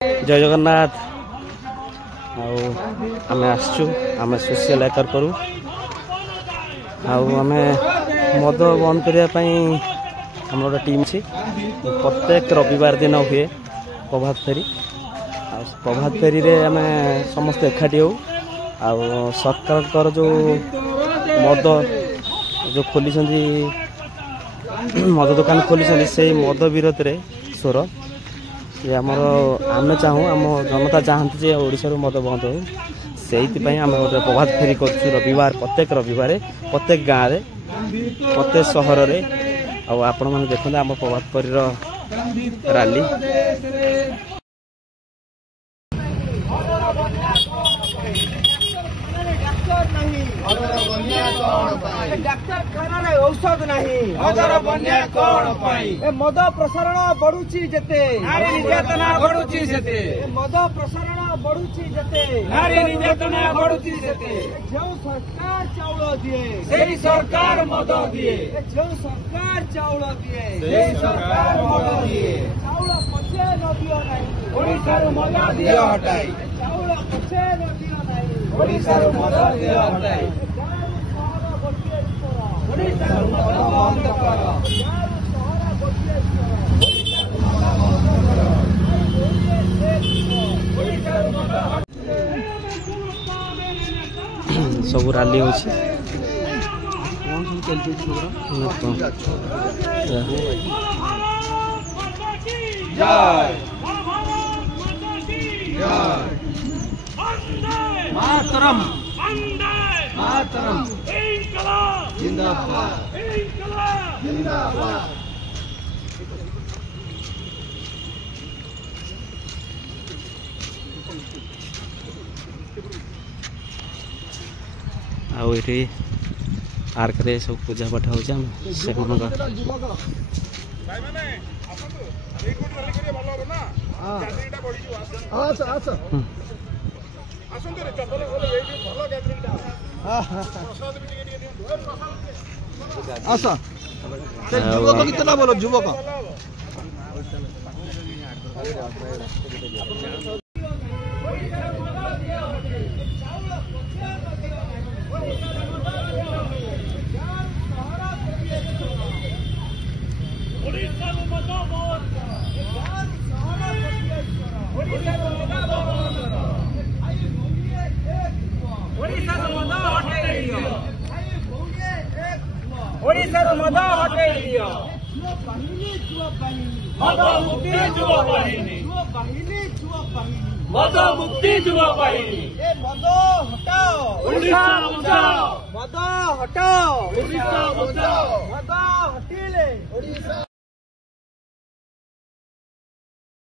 जय जगन्नाथ। आम आसचु आम सोशल वर्कर करूँ आम मद बंद करने आम गोटे टीम अच्छी प्रत्येक रविवार दिन हुए प्रभात फेरी। प्रभात फेरी रे आम समस्त एकाठी हो सरकार जो मद जो खोली मद दुकान खोली से मद विरोध में स्वर ये आमर आम चाहूँ आम जनता चाहती जे ओडिशा मद बंद हो से आम गोटे प्रभात फेरी कर रविवार प्रत्येक रविवार प्रत्येक गाँव में प्रत्येक सहर में आपण मैंने देखते आम प्रभात फेरी रैली डाक्तरखाना औषध नहीं मद प्रसारण बढ़ुची जेते नारी निर्यातना बढ़ुची जेते मद प्रसारण बढ़ुची जेते नारी निर्यातना बढ़ुची जेते जो सरकार चाउल दिए सेही सरकार मद दिए जो सरकार चाउल दिए सेही सरकार मद दिए चाउल पछे न दियो नहीं ओडिसा रो मद दियो हटाई चाउल पछे न दियो नहीं ओडिसा रो मद दियो हटाई सब रैली हो मातरम मातरम जिंदाबाद जिंदाबाद। आउे आर्क रे सब पूजा पाठ हो से युवक कितना बोलो युवक ओडिशा मद हटाई दियो मद मुक्ति जुव बाहिनी मद मुक्ति जुव बाहिनी ए मद हटाओ ओडिशा बचाओ मद हटाओ ओडिशा बचाओ मद